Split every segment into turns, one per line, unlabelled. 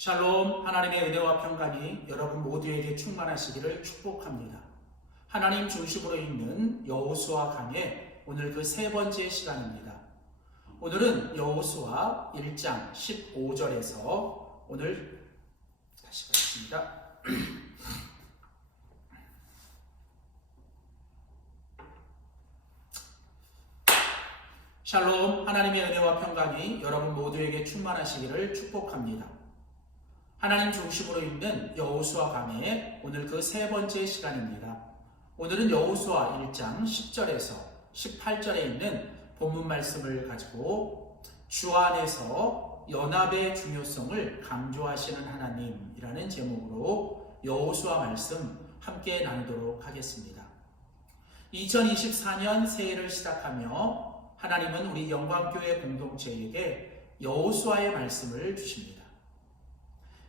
샬롬 하나님의 은혜와 평강이 여러분 모두에게 충만하시기를 축복합니다. 하나님 중심으로 있는 여호수아 강의 오늘 그 세 번째 시간입니다. 오늘은 여호수아 1장 15절에서 오늘 다시 가겠습니다. 샬롬 하나님의 은혜와 평강이 여러분 모두에게 충만하시기를 축복합니다. 하나님 중심으로 있는 여호수아 강의 오늘 그 세 번째 시간입니다. 오늘은 여호수아 1장 10절에서 18절에 있는 본문 말씀을 가지고 주 안에서 연합의 중요성을 강조하시는 하나님이라는 제목으로 여호수아 말씀 함께 나누도록 하겠습니다. 2024년 새해를 시작하며 하나님은 우리 영광교회 공동체에게 여호수아의 말씀을 주십니다.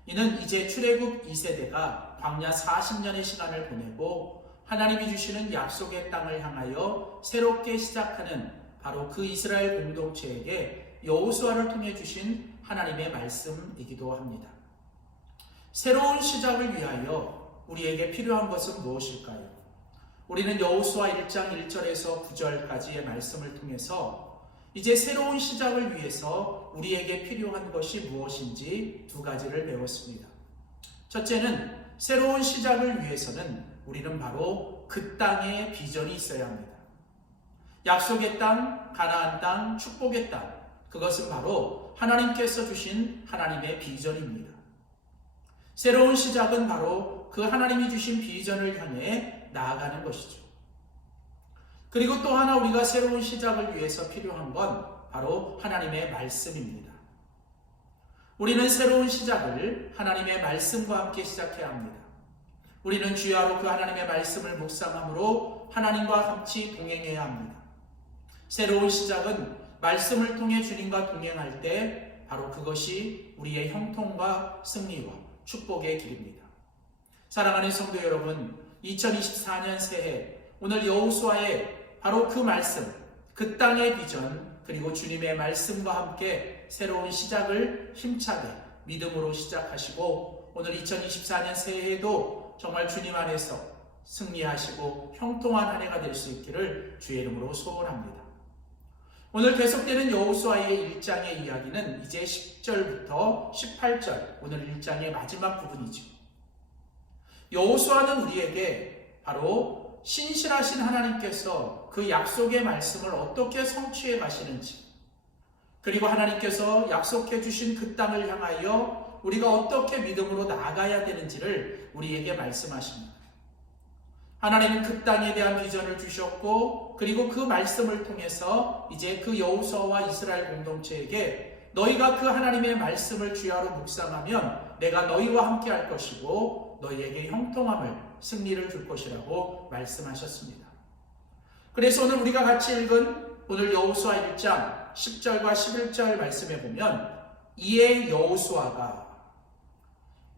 이는 이제 출애굽 2세대가 광야 40년의 시간을 보내고 하나님이 주시는 약속의 땅을 향하여 새롭게 시작하는 바로 그 이스라엘 공동체에게 여호수아를 통해 주신 하나님의 말씀이기도 합니다. 새로운 시작을 위하여 우리에게 필요한 것은 무엇일까요? 우리는 여호수아 1장 1절에서 9절까지의 말씀을 통해서 이제 새로운 시작을 위해서 우리에게 필요한 것이 무엇인지 두 가지를 배웠습니다. 첫째는 새로운 시작을 위해서는 우리는 바로 그 땅에 비전이 있어야 합니다. 약속의 땅, 가나안 땅, 축복의 땅. 그것은 바로 하나님께서 주신 하나님의 비전입니다. 새로운 시작은 바로 그 하나님이 주신 비전을 향해 나아가는 것이죠. 그리고 또 하나 우리가 새로운 시작을 위해서 필요한 건 바로 하나님의 말씀입니다. 우리는 새로운 시작을 하나님의 말씀과 함께 시작해야 합니다. 우리는 주야로 그 하나님의 말씀을 묵상함으로 하나님과 같이 동행해야 합니다. 새로운 시작은 말씀을 통해 주님과 동행할 때 바로 그것이 우리의 형통과 승리와 축복의 길입니다. 사랑하는 성도 여러분, 2024년 새해 오늘 여호수아의 바로 그 말씀, 그 땅의 비전 그리고 주님의 말씀과 함께 새로운 시작을 힘차게 믿음으로 시작하시고 오늘 2024년 새해에도 정말 주님 안에서 승리하시고 형통한 한 해가 될 수 있기를 주의 이름으로 소원합니다. 오늘 계속되는 여호수아의 1장의 이야기는 이제 10절부터 18절 오늘 1장의 마지막 부분이죠. 여호수아는 우리에게 바로 신실하신 하나님께서 그 약속의 말씀을 어떻게 성취해 가시는지 그리고 하나님께서 약속해 주신 그 땅을 향하여 우리가 어떻게 믿음으로 나아가야 되는지를 우리에게 말씀하십니다. 하나님은 그 땅에 대한 비전을 주셨고 그리고 그 말씀을 통해서 이제 그 여호수아와 이스라엘 공동체에게 너희가 그 하나님의 말씀을 주야로 묵상하면 내가 너희와 함께 할 것이고 너희에게 형통함을 승리를 줄 것이라고 말씀하셨습니다. 그래서 오늘 우리가 같이 읽은 오늘 여호수아 1장 10절과 11절 말씀에 보면 이에 여호수아가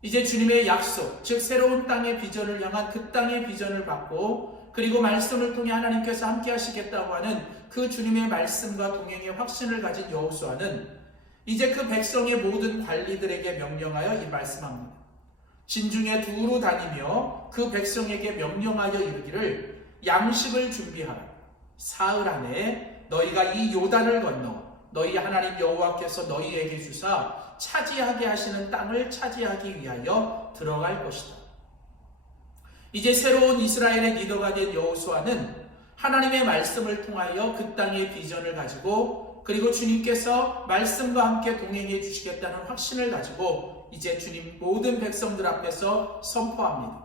이제 주님의 약속, 즉 새로운 땅의 비전을 향한 그 땅의 비전을 받고 그리고 말씀을 통해 하나님께서 함께 하시겠다고 하는 그 주님의 말씀과 동행의 확신을 가진 여호수아는 이제 그 백성의 모든 관리들에게 명령하여 이 말씀합니다. 진중에 두루 다니며 그 백성에게 명령하여 이르기를 양식을 준비하라. 사흘 안에 너희가 이 요단을 건너 너희 하나님 여호와께서 너희에게 주사 차지하게 하시는 땅을 차지하기 위하여 들어갈 것이다. 이제 새로운 이스라엘의 리더가 된 여호수아는 하나님의 말씀을 통하여 그 땅의 비전을 가지고 그리고 주님께서 말씀과 함께 동행해 주시겠다는 확신을 가지고 이제 주님 모든 백성들 앞에서 선포합니다.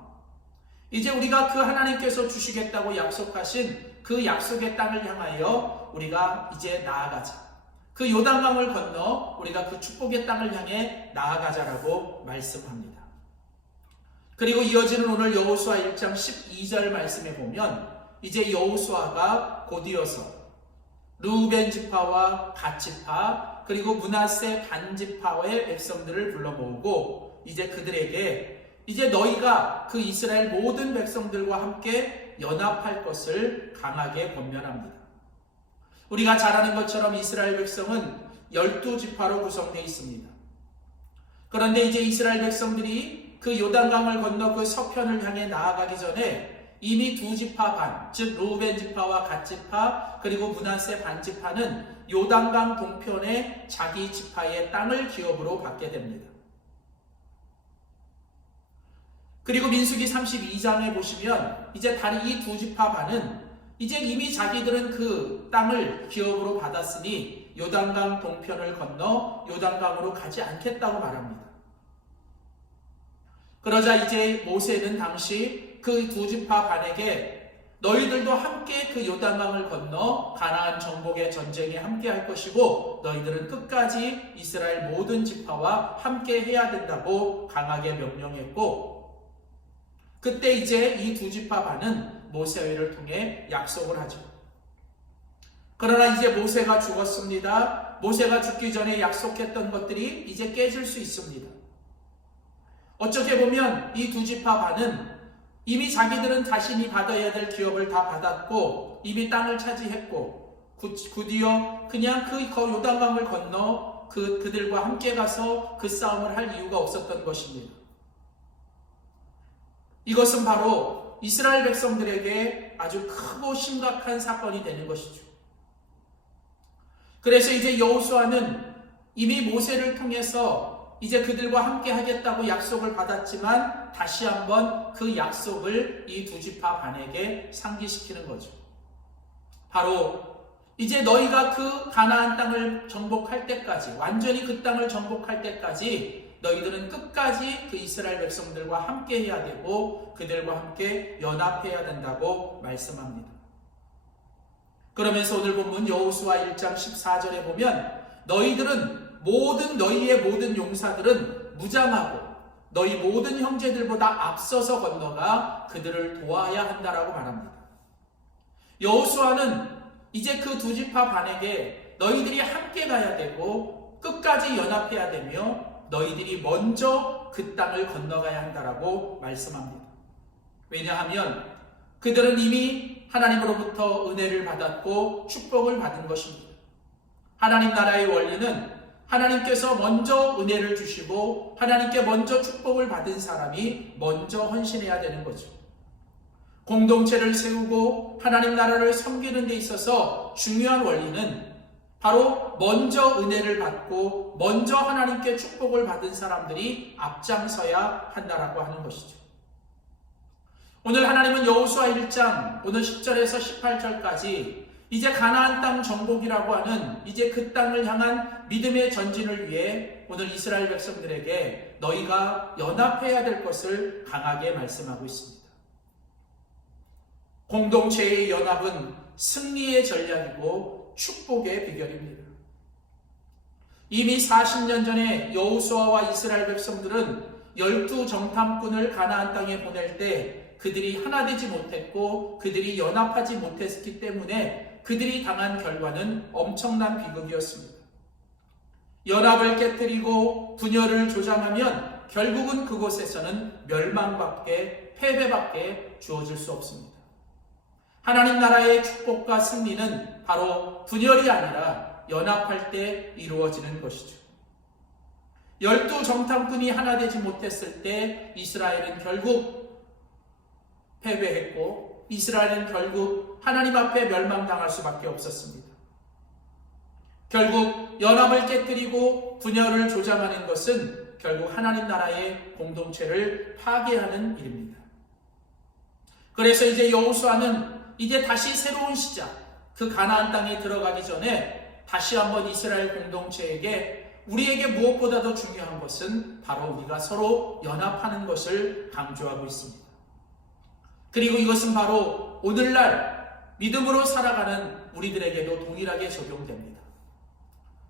이제 우리가 그 하나님께서 주시겠다고 약속하신 그 약속의 땅을 향하여 우리가 이제 나아가자. 그 요단강을 건너 우리가 그 축복의 땅을 향해 나아가자라고 말씀합니다. 그리고 이어지는 오늘 여호수아 1장 12절 말씀에 보면 이제 여호수아가 곧이어서 루벤 지파와 갓 지파 그리고 문하세 반 지파의 백성들을 불러 모으고 이제 그들에게 이제 너희가 그 이스라엘 모든 백성들과 함께 연합할 것을 강하게 권면합니다. 우리가 잘 아는 것처럼 이스라엘 백성은 열두 지파로 구성되어 있습니다. 그런데 이제 이스라엘 백성들이 그 요단강을 건너 그 서편을 향해 나아가기 전에 이미 두 지파 반, 즉 루벤 지파와 갓 지파 그리고 문하세 반 지파는 요단강 동편에 자기 지파의 땅을 기업으로 받게 됩니다. 그리고 민수기 32장에 보시면 이제 다른 이두 지파 반은 이제 이미 자기들은 그 땅을 기업으로 받았으니 요단강 동편을 건너 요단강으로 가지 않겠다고 말합니다. 그러자 이제 모세는 당시 그 두 지파 반에게 너희들도 함께 그 요단강을 건너 가나안 정복의 전쟁에 함께 할 것이고 너희들은 끝까지 이스라엘 모든 지파와 함께 해야 된다고 강하게 명령했고 그때 이제 이 두 지파 반은 모세회를 통해 약속을 하죠. 그러나 이제 모세가 죽었습니다. 모세가 죽기 전에 약속했던 것들이 이제 깨질 수 있습니다. 어떻게 보면 이 두 지파 반은 이미 자기들은 자신이 받아야 될 기업을 다 받았고 이미 땅을 차지했고 굿이어 그냥 그 요단강을 건너 그 그들과 함께 가서 그 싸움을 할 이유가 없었던 것입니다. 이것은 바로 이스라엘 백성들에게 아주 크고 심각한 사건이 되는 것이죠. 그래서 이제 여호수아는 이미 모세를 통해서 이제 그들과 함께 하겠다고 약속을 받았지만 다시 한번 그 약속을 이 두 지파 반에게 상기시키는 거죠. 바로 이제 너희가 그 가나안 땅을 정복할 때까지 완전히 그 땅을 정복할 때까지 너희들은 끝까지 그 이스라엘 백성들과 함께 해야 되고 그들과 함께 연합해야 된다고 말씀합니다. 그러면서 오늘 본문 여호수아 1장 14절에 보면 너희들은 모든 너희의 모든 용사들은 무장하고 너희 모든 형제들보다 앞서서 건너가 그들을 도와야 한다라고 말합니다. 여호수아는 이제 그 두 지파 반에게 너희들이 함께 가야 되고 끝까지 연합해야 되며 너희들이 먼저 그 땅을 건너가야 한다라고 말씀합니다. 왜냐하면 그들은 이미 하나님으로부터 은혜를 받았고 축복을 받은 것입니다. 하나님 나라의 원리는 하나님께서 먼저 은혜를 주시고 하나님께 먼저 축복을 받은 사람이 먼저 헌신해야 되는 거죠. 공동체를 세우고 하나님 나라를 섬기는 데 있어서 중요한 원리는 바로 먼저 은혜를 받고 먼저 하나님께 축복을 받은 사람들이 앞장서야 한다라고 하는 것이죠. 오늘 하나님은 여호수아 1장 오늘 10절에서 18절까지 이제 가나안 땅 정복이라고 하는 이제 그 땅을 향한 믿음의 전진을 위해 오늘 이스라엘 백성들에게 너희가 연합해야 될 것을 강하게 말씀하고 있습니다. 공동체의 연합은 승리의 전략이고 축복의 비결입니다. 이미 40년 전에 여호수아와 이스라엘 백성들은 열두 정탐꾼을 가나안 땅에 보낼 때 그들이 하나 되지 못했고 그들이 연합하지 못했기 때문에 그들이 당한 결과는 엄청난 비극이었습니다. 연합을 깨뜨리고 분열을 조장하면 결국은 그곳에서는 멸망밖에 패배밖에 주어질 수 없습니다. 하나님 나라의 축복과 승리는 바로 분열이 아니라 연합할 때 이루어지는 것이죠. 열두 정탐꾼이 하나 되지 못했을 때 이스라엘은 결국 패배했고 이스라엘은 결국 하나님 앞에 멸망당할 수밖에 없었습니다. 결국 연합을 깨뜨리고 분열을 조장하는 것은 결국 하나님 나라의 공동체를 파괴하는 일입니다. 그래서 이제 여호수아는 이제 다시 새로운 시작, 그 가나안 땅에 들어가기 전에 다시 한번 이스라엘 공동체에게 우리에게 무엇보다도 중요한 것은 바로 우리가 서로 연합하는 것을 강조하고 있습니다. 그리고 이것은 바로 오늘날 믿음으로 살아가는 우리들에게도 동일하게 적용됩니다.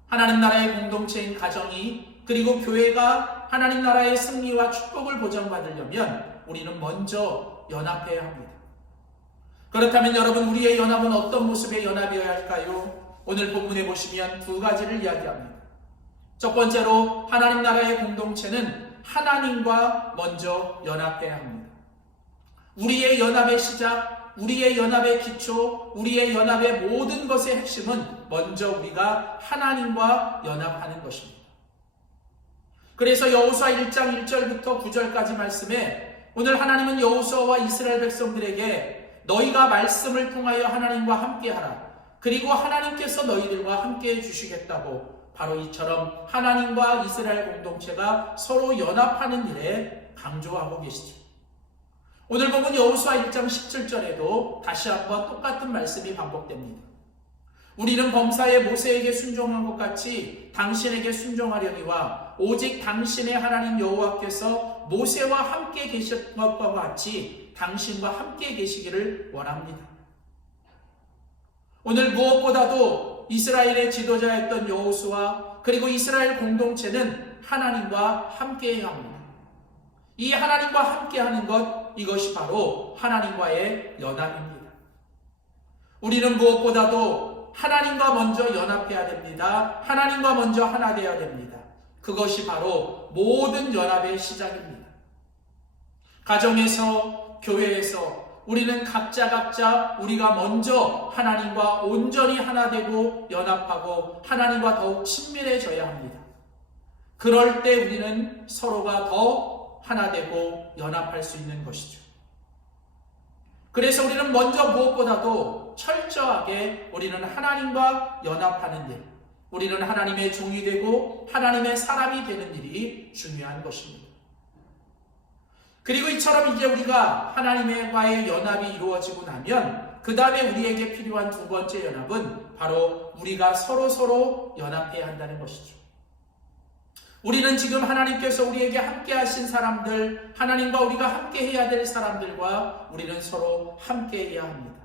하나님 나라의 공동체인 가정이 그리고 교회가 하나님 나라의 승리와 축복을 보장받으려면 우리는 먼저 연합해야 합니다. 그렇다면 여러분 우리의 연합은 어떤 모습의 연합이어야 할까요? 오늘 본문에 보시면 두 가지를 이야기합니다. 첫 번째로 하나님 나라의 공동체는 하나님과 먼저 연합해야 합니다. 우리의 연합의 시작, 우리의 연합의 기초, 우리의 연합의 모든 것의 핵심은 먼저 우리가 하나님과 연합하는 것입니다. 그래서 여호수아 1장 1절부터 9절까지 말씀에 오늘 하나님은 여호수아와 이스라엘 백성들에게 너희가 말씀을 통하여 하나님과 함께하라. 그리고 하나님께서 너희들과 함께해 주시겠다고 바로 이처럼 하나님과 이스라엘 공동체가 서로 연합하는 일에 강조하고 계시죠. 오늘 보면 여호수아 1장 17절에도 다시 한번 똑같은 말씀이 반복됩니다. 우리는 범사에 모세에게 순종한 것 같이 당신에게 순종하려니와 오직 당신의 하나님 여호와께서 모세와 함께 계셨 것과 같이 당신과 함께 계시기를 원합니다. 오늘 무엇보다도 이스라엘의 지도자였던 여호수아 그리고 이스라엘 공동체는 하나님과 함께해야 합니다. 이 하나님과 함께하는 것 이것이 바로 하나님과의 연합입니다. 우리는 무엇보다도 하나님과 먼저 연합해야 됩니다. 하나님과 먼저 하나 되어야 됩니다. 그것이 바로 모든 연합의 시작입니다. 가정에서, 교회에서 우리는 각자 각자 우리가 먼저 하나님과 온전히 하나 되고 연합하고 하나님과 더욱 친밀해져야 합니다. 그럴 때 우리는 서로가 더 하나 되고 연합할 수 있는 것이죠. 그래서 우리는 먼저 무엇보다도 철저하게 우리는 하나님과 연합하는 일, 우리는 하나님의 종이 되고 하나님의 사람이 되는 일이 중요한 것입니다. 그리고 이처럼 이제 우리가 하나님과의 연합이 이루어지고 나면 그 다음에 우리에게 필요한 두 번째 연합은 바로 우리가 서로 서로 연합해야 한다는 것이죠. 우리는 지금 하나님께서 우리에게 함께 하신 사람들, 하나님과 우리가 함께 해야 될 사람들과 우리는 서로 함께 해야 합니다.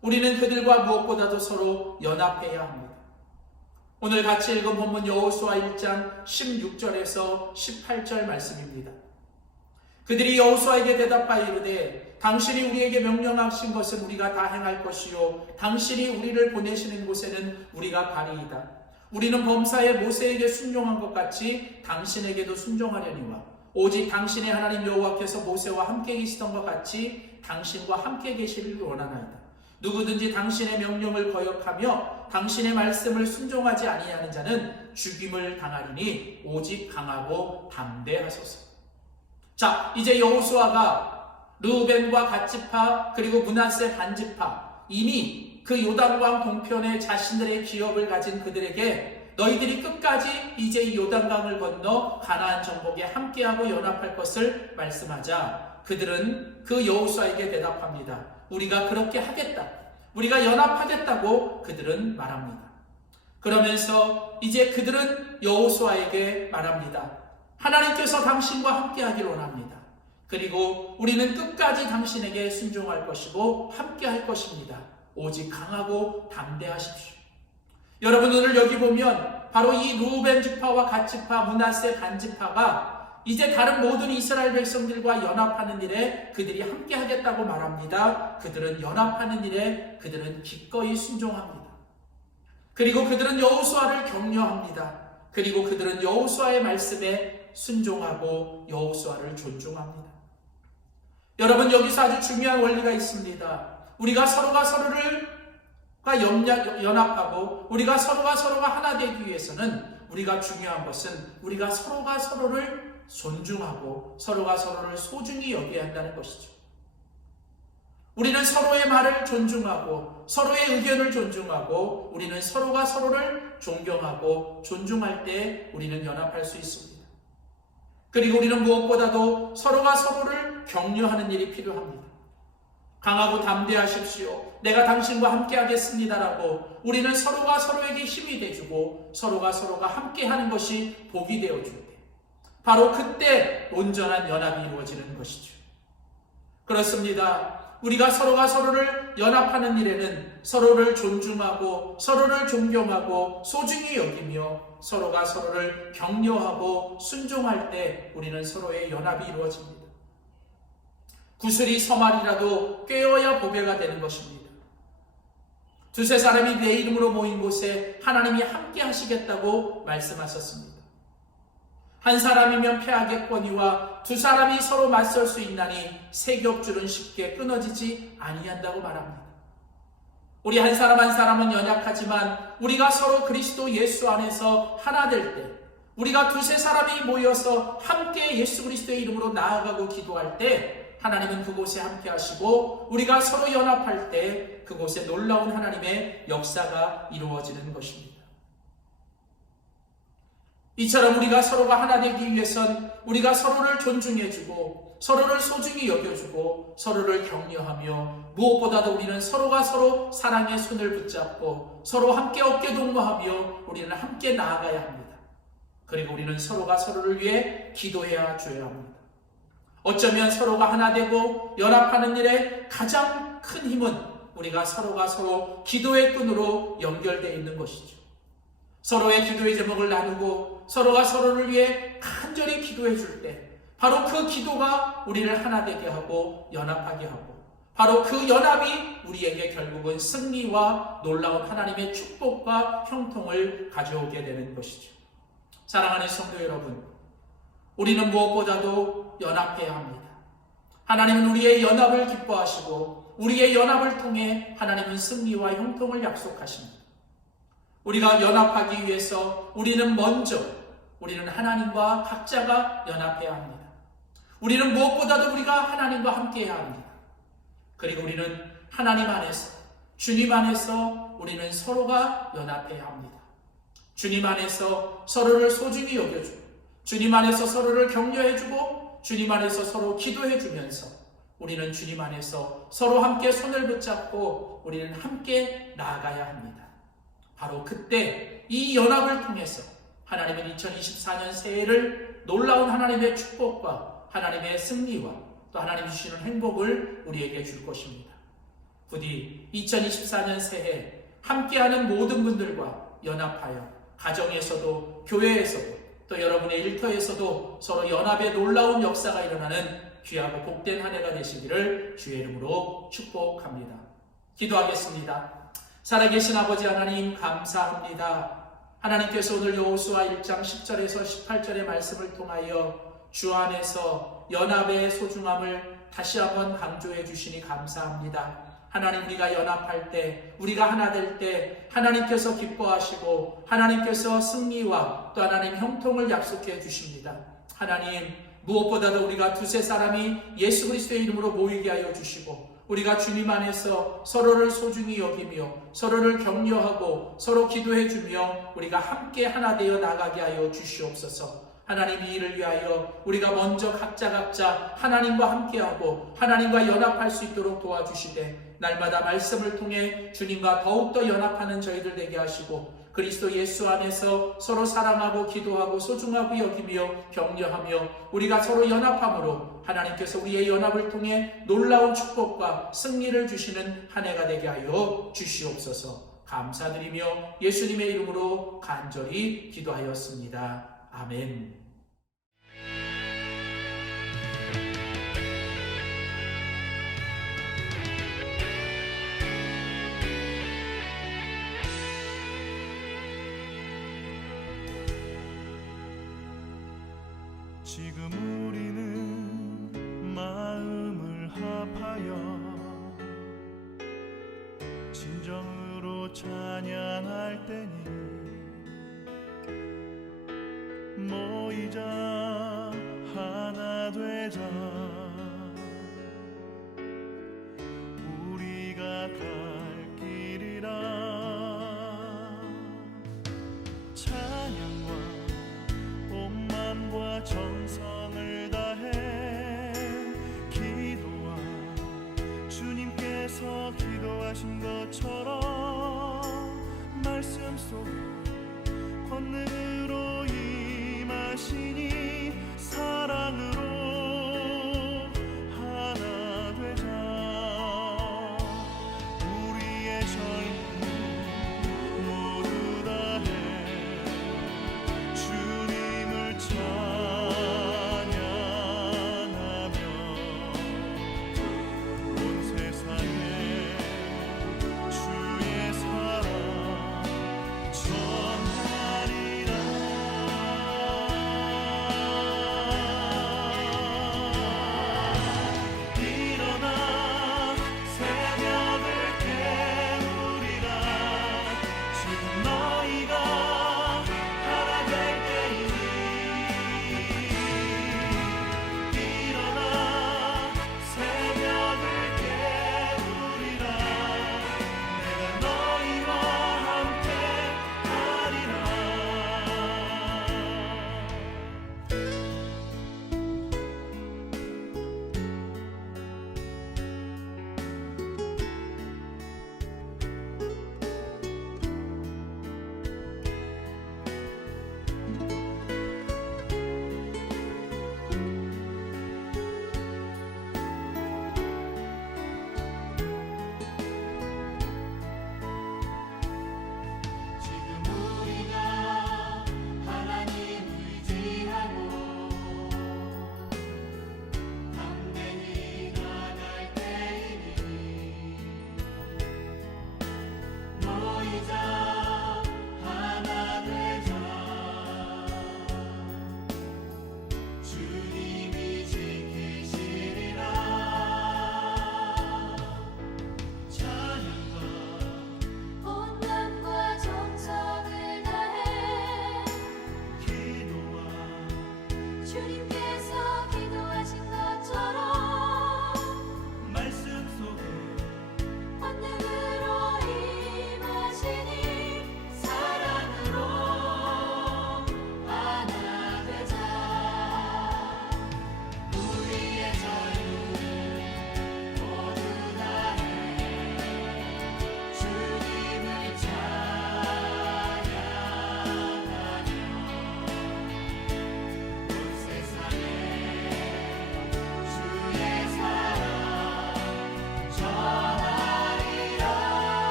우리는 그들과 무엇보다도 서로 연합해야 합니다. 오늘 같이 읽은 본문 여호수아 1장 16절에서 18절 말씀입니다. 그들이 여호수아에게 대답하여 이르되 당신이 우리에게 명령하신 것은 우리가 다 행할 것이요 당신이 우리를 보내시는 곳에는 우리가 가리이다. 우리는 범사에 모세에게 순종한 것 같이 당신에게도 순종하려니와 오직 당신의 하나님 여호와께서 모세와 함께 계시던 것 같이 당신과 함께 계시를 원하나이다. 누구든지 당신의 명령을 거역하며 당신의 말씀을 순종하지 아니하는 자는 죽임을 당하리니 오직 강하고 담대하소서. 자, 이제 여호수아가 르우벤과 갓지파 그리고 문하세 반지파 이미 그 요단강 동편에 자신들의 기업을 가진 그들에게 너희들이 끝까지 이제 이 요단강을 건너 가나안 정복에 함께하고 연합할 것을 말씀하자 그들은 그 여호수아에게 대답합니다. 우리가 그렇게 하겠다. 우리가 연합하겠다고 그들은 말합니다. 그러면서 이제 그들은 여호수아에게 말합니다. 하나님께서 당신과 함께 하길 원합니다. 그리고 우리는 끝까지 당신에게 순종할 것이고 함께 할 것입니다. 오직 강하고 담대하십시오. 여러분 오늘 여기 보면 바로 이 루벤 지파와 갓 지파, 문하세 반지파가 이제 다른 모든 이스라엘 백성들과 연합하는 일에 그들이 함께 하겠다고 말합니다. 그들은 연합하는 일에 그들은 기꺼이 순종합니다. 그리고 그들은 여호수아를 격려합니다. 그리고 그들은 여호수아의 말씀에 순종하고 여호수아를 존중합니다. 여러분 여기서 아주 중요한 원리가 있습니다. 우리가 서로가 서로를 연합하고 우리가 서로가 서로가 하나 되기 위해서는 우리가 중요한 것은 우리가 서로가 서로를 존중하고 서로가 서로를 소중히 여겨야 한다는 것이죠. 우리는 서로의 말을 존중하고 서로의 의견을 존중하고 우리는 서로가 서로를 존경하고 존중할 때 우리는 연합할 수 있습니다. 그리고 우리는 무엇보다도 서로가 서로를 격려하는 일이 필요합니다. 강하고 담대하십시오. 내가 당신과 함께 하겠습니다라고 우리는 서로가 서로에게 힘이 돼주고 서로가 서로가 함께 하는 것이 복이 되어줄 때 바로 그때 온전한 연합이 이루어지는 것이죠. 그렇습니다. 우리가 서로가 서로를 연합하는 일에는 서로를 존중하고 서로를 존경하고 소중히 여기며 서로가 서로를 격려하고 순종할 때 우리는 서로의 연합이 이루어집니다. 구슬이 서말이라도 꿰어야 보배가 되는 것입니다. 두세 사람이 내 이름으로 모인 곳에 하나님이 함께 하시겠다고 말씀하셨습니다. 한 사람이면 패하겠거니와 두 사람이 서로 맞설 수 있나니 세 겹줄은 쉽게 끊어지지 아니한다고 말합니다. 우리 한 사람 한 사람은 연약하지만 우리가 서로 그리스도 예수 안에서 하나 될 때, 우리가 두세 사람이 모여서 함께 예수 그리스도의 이름으로 나아가고 기도할 때 하나님은 그곳에 함께 하시고 우리가 서로 연합할 때 그곳에 놀라운 하나님의 역사가 이루어지는 것입니다. 이처럼 우리가 서로가 하나 되기 위해선 우리가 서로를 존중해주고 서로를 소중히 여겨주고 서로를 격려하며 무엇보다도 우리는 서로가 서로 사랑의 손을 붙잡고 서로 함께 어깨 동무하며 우리는 함께 나아가야 합니다. 그리고 우리는 서로가 서로를 위해 기도해야 줘야 합니다. 어쩌면 서로가 하나 되고 연합하는 일에 가장 큰 힘은 우리가 서로가 서로 기도의 끈으로 연결되어 있는 것이죠. 서로의 기도의 제목을 나누고 서로가 서로를 위해 간절히 기도해 줄 때 바로 그 기도가 우리를 하나 되게 하고 연합하게 하고 바로 그 연합이 우리에게 결국은 승리와 놀라운 하나님의 축복과 형통을 가져오게 되는 것이죠. 사랑하는 성도 여러분, 우리는 무엇보다도 연합해야 합니다. 하나님은 우리의 연합을 기뻐하시고 우리의 연합을 통해 하나님은 승리와 형통을 약속하십니다. 우리가 연합하기 위해서 우리는 먼저 우리는 하나님과 각자가 연합해야 합니다. 우리는 무엇보다도 우리가 하나님과 함께해야 합니다. 그리고 우리는 하나님 안에서 주님 안에서 우리는 서로가 연합해야 합니다. 주님 안에서 서로를 소중히 여겨주고 주님 안에서 서로를 격려해주고 주님 안에서 서로 기도해주면서 우리는 주님 안에서 서로 함께 손을 붙잡고 우리는 함께 나아가야 합니다. 바로 그때 이 연합을 통해서 하나님은 2024년 새해를 놀라운 하나님의 축복과 하나님의 승리와 또 하나님 주시는 행복을 우리에게 줄 것입니다. 부디 2024년 새해 함께하는 모든 분들과 연합하여 가정에서도 교회에서도 또 여러분의 일터에서도 서로 연합의 놀라운 역사가 일어나는 귀하고 복된 한 해가 되시기를 주의 이름으로 축복합니다. 기도하겠습니다. 살아계신 아버지 하나님 감사합니다. 하나님께서 오늘 여호수아 1장 10절에서 18절의 말씀을 통하여 주 안에서 연합의 소중함을 다시 한번 강조해 주시니 감사합니다. 하나님 우리가 연합할 때 우리가 하나 될 때 하나님께서 기뻐하시고 하나님께서 승리와 또 하나님 형통을 약속해 주십니다. 하나님 무엇보다도 우리가 두세 사람이 예수 그리스도의 이름으로 모이게 하여 주시고 우리가 주님 안에서 서로를 소중히 여기며 서로를 격려하고 서로 기도해 주며 우리가 함께 하나 되어 나가게 하여 주시옵소서. 하나님 이 일을 위하여 우리가 먼저 각자 각자 하나님과 함께하고 하나님과 연합할 수 있도록 도와주시되 날마다 말씀을 통해 주님과 더욱더 연합하는 저희들 되게 하시고 그리스도 예수 안에서 서로 사랑하고 기도하고 소중하고 여기며 격려하며 우리가 서로 연합함으로 하나님께서 우리의 연합을 통해 놀라운 축복과 승리를 주시는 한 해가 되게 하여 주시옵소서 감사드리며 예수님의 이름으로 간절히 기도하였습니다. 아멘.
지금 우리는 마음을 합하여 진정으로 찬양할 때니 모이자 하나 되자 기도하신 것처럼 말씀 속에 권능으로 임하시니 사랑으로 하나 되자. 우리의 절